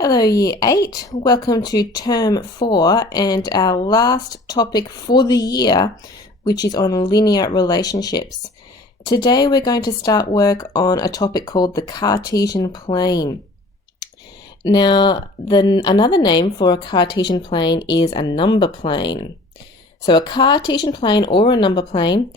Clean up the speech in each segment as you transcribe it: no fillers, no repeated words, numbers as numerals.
Hello Year 8, welcome to Term 4 and our last topic for the year, which is on linear relationships. Today we're going to start work on a topic called the Cartesian Plane. Now, another name for a Cartesian plane is a number plane. So a Cartesian plane or a number plane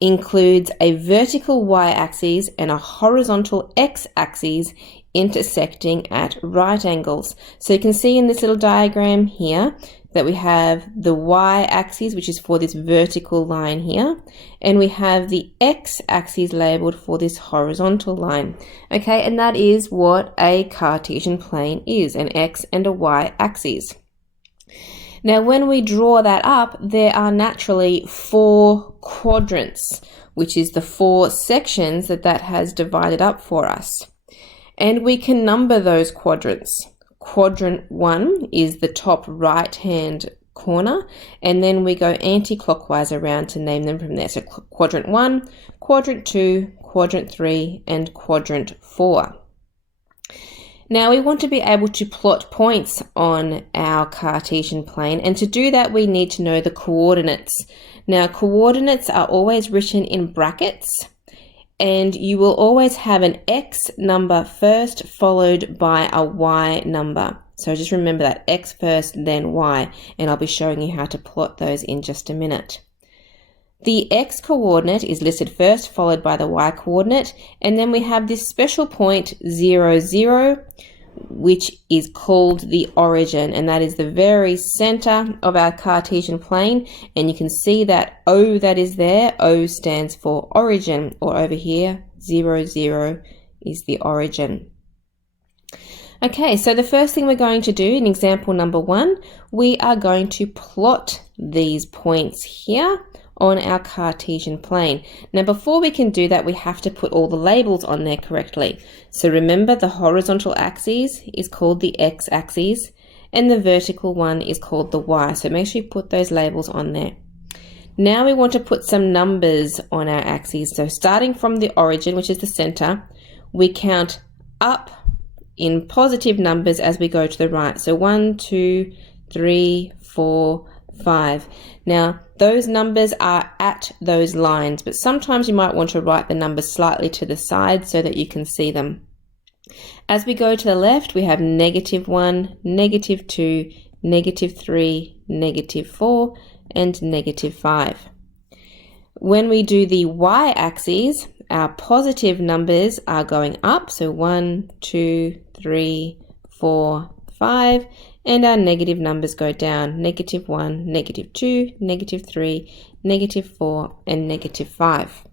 includes a vertical y-axis and a horizontal x-axis intersecting at right angles. So you can see in this little diagram here that we have the y-axis, which is for this vertical line here, and we have the x-axis labeled for this horizontal line. Okay, and that is what a Cartesian plane is, an x and a y-axis. Now, when we draw that up, there are naturally 4 quadrants, which is the 4 sections that has divided up for us. And we can number those quadrants. Quadrant 1 is the top right-hand corner, and then we go anti-clockwise around to name them from there. So quadrant 1, quadrant 2, quadrant 3, and quadrant 4. Now we want to be able to plot points on our Cartesian plane, and to do that we need to know the coordinates. Now coordinates are always written in brackets, and you will always have an x number first followed by a y number. So just remember that, x first then y, and I'll be showing you how to plot those in just a minute. The x coordinate is listed first, followed by the y coordinate, and then we have this special point 0, 0, which is called the origin, and that is the very center of our Cartesian plane, and you can see that O that is there, O stands for origin, or over here 0, 0 is the origin. Okay, so the first thing we're going to do in example number 1, we are going to plot these points here on our Cartesian plane. Now before we can do that, we have to put all the labels on there correctly. So remember, the horizontal axis is called the x-axis and the vertical one is called the y. So make sure you put those labels on there. Now we want to put some numbers on our axes. So starting from the origin, which is the center, we count up in positive numbers as we go to the right. So 1, 2, 3, 4, 5. Now those numbers are at those lines, but sometimes you might want to write the numbers slightly to the side so that you can see them. As we go to the left, we have -1, -2, -3, -4, and -5. When we do the y-axis, our positive numbers are going up, so 1, 2, 3, 4, 5, and our negative numbers go down, -1, -2, -3, -4, and -5.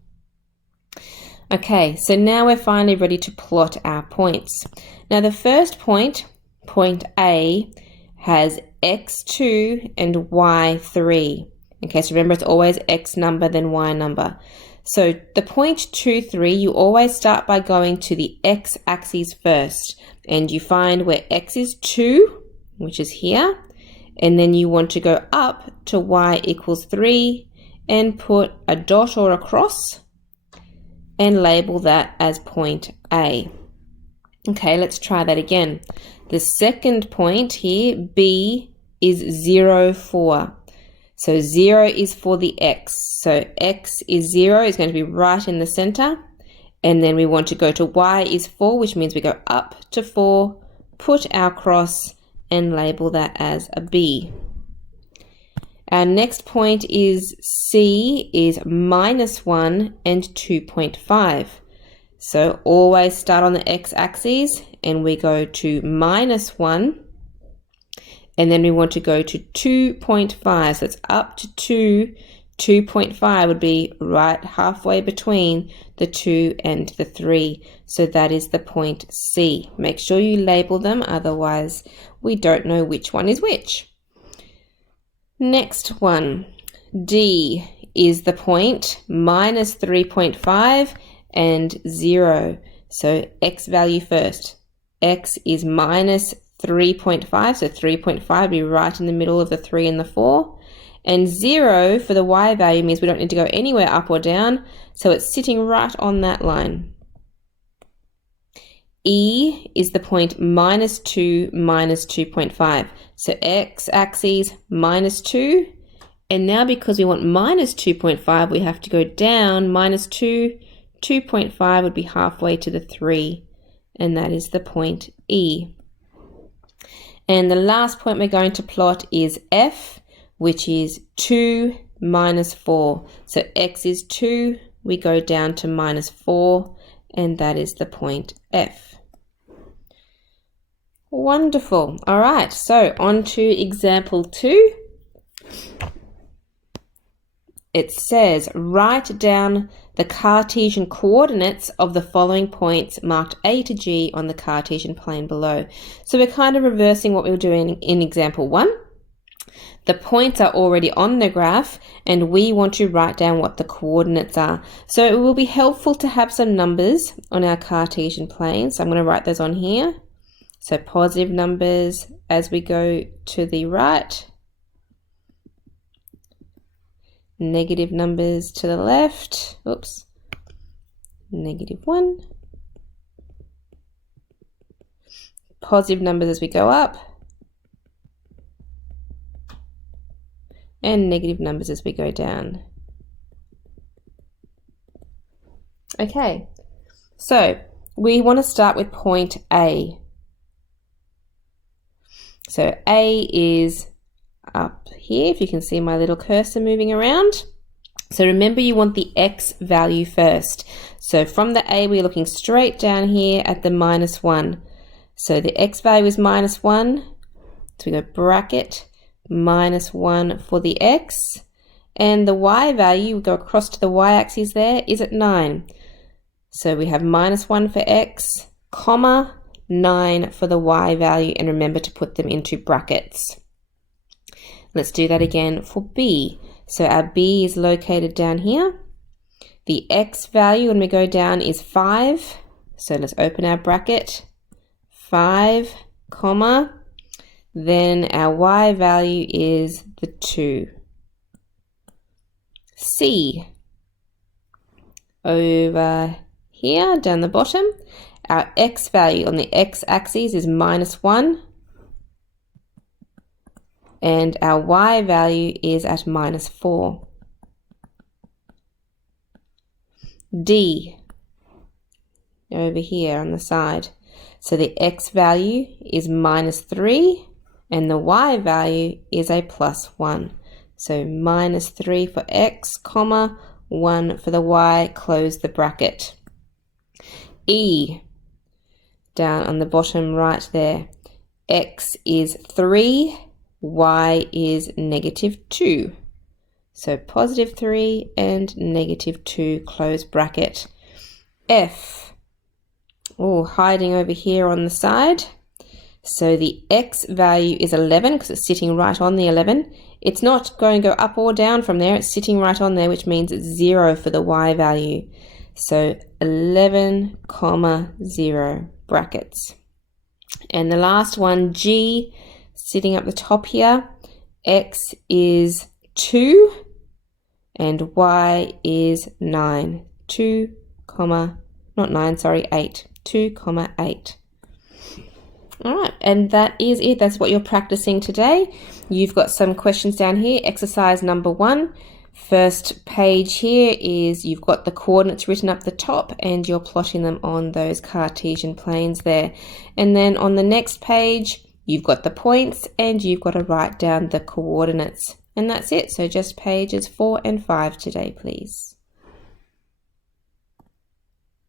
Okay, so now we're finally ready to plot our points. Now the first point, point A, has x2 and y3. Okay, so remember it's always x number then y number. So the point 2, 3, you always start by going to the x-axis first, and you find where x is 2, which is here, and then you want to go up to y equals 3 and put a dot or a cross and label that as point A. Okay, let's try that again. The second point here, B, is 0, 4. So 0 is for the x. So x is 0, is going to be right in the center. And then we want to go to y is 4, which means we go up to 4, put our cross, and label that as a B. Our next point is C, is -1 and 2.5. So always start on the x-axis and we go to -1, and then we want to go to 2.5. So it's up to 2. 2.5 would be right halfway between the 2 and the 3. So that is the point C. Make sure you label them, otherwise we don't know which one is which. Next one, D, is the point -3.5 and 0. So x value first. X is -3.5, so 3.5 be right in the middle of the 3 and the 4. And 0 for the y value means we don't need to go anywhere up or down, so it's sitting right on that line. E is the point minus 2, minus 2.5. So x-axis minus 2. And now because we want minus 2.5, we have to go down minus 2. 2.5 would be halfway to the 3. And that is the point E. And the last point we're going to plot is F, which is 2 minus 4. So x is 2, we go down to minus 4, and that is the point F. Wonderful. All right, so on to example 2. It says, write down the Cartesian coordinates of the following points marked A to G on the Cartesian plane below. So we're kind of reversing what we were doing in example 1. The points are already on the graph and we want to write down what the coordinates are. So it will be helpful to have some numbers on our Cartesian plane. So I'm going to write those on here. So positive numbers as we go to the right. Negative numbers to the left. Oops. -1. Positive numbers as we go up. And negative numbers as we go down. Okay, so we want to start with point A. So A is up here, if you can see my little cursor moving around. So remember, you want the x value first. So from the A, we're looking straight down here at the -1. So the x value is -1. So we go bracket -1 for the x, and the y value, we go across to the y-axis there, is at 9. So we have -1 for x, comma, 9 for the y value, and remember to put them into brackets. Let's do that again for B. So our B is located down here. The x value when we go down is 5. So let's open our bracket, 5, comma, then our y value is the 2. C, over here down the bottom, our x value on the x-axis is -1, and our y value is at -4. D, over here on the side. So the x value is -3, and the y value is a +1. So -3 for x, comma, 1 for the y, close the bracket. E, down on the bottom right there. X is 3, y is -2. So +3 and -2, close bracket. F, hiding over here on the side. So the x value is 11 because it's sitting right on the 11. It's not going to go up or down from there. It's sitting right on there, which means it's 0 for the y value. So 11, 0, brackets. And the last one, G, sitting up the top here. X is 2 and y is 9. 2, not 9, sorry, 8. 2, 8. All right, and that is it. That's what you're practicing today. You've got some questions down here. Exercise number 1. First page here is you've got the coordinates written up the top and you're plotting them on those Cartesian planes there. And then on the next page, you've got the points and you've got to write down the coordinates. And that's it. So just pages 4 and 5 today, please.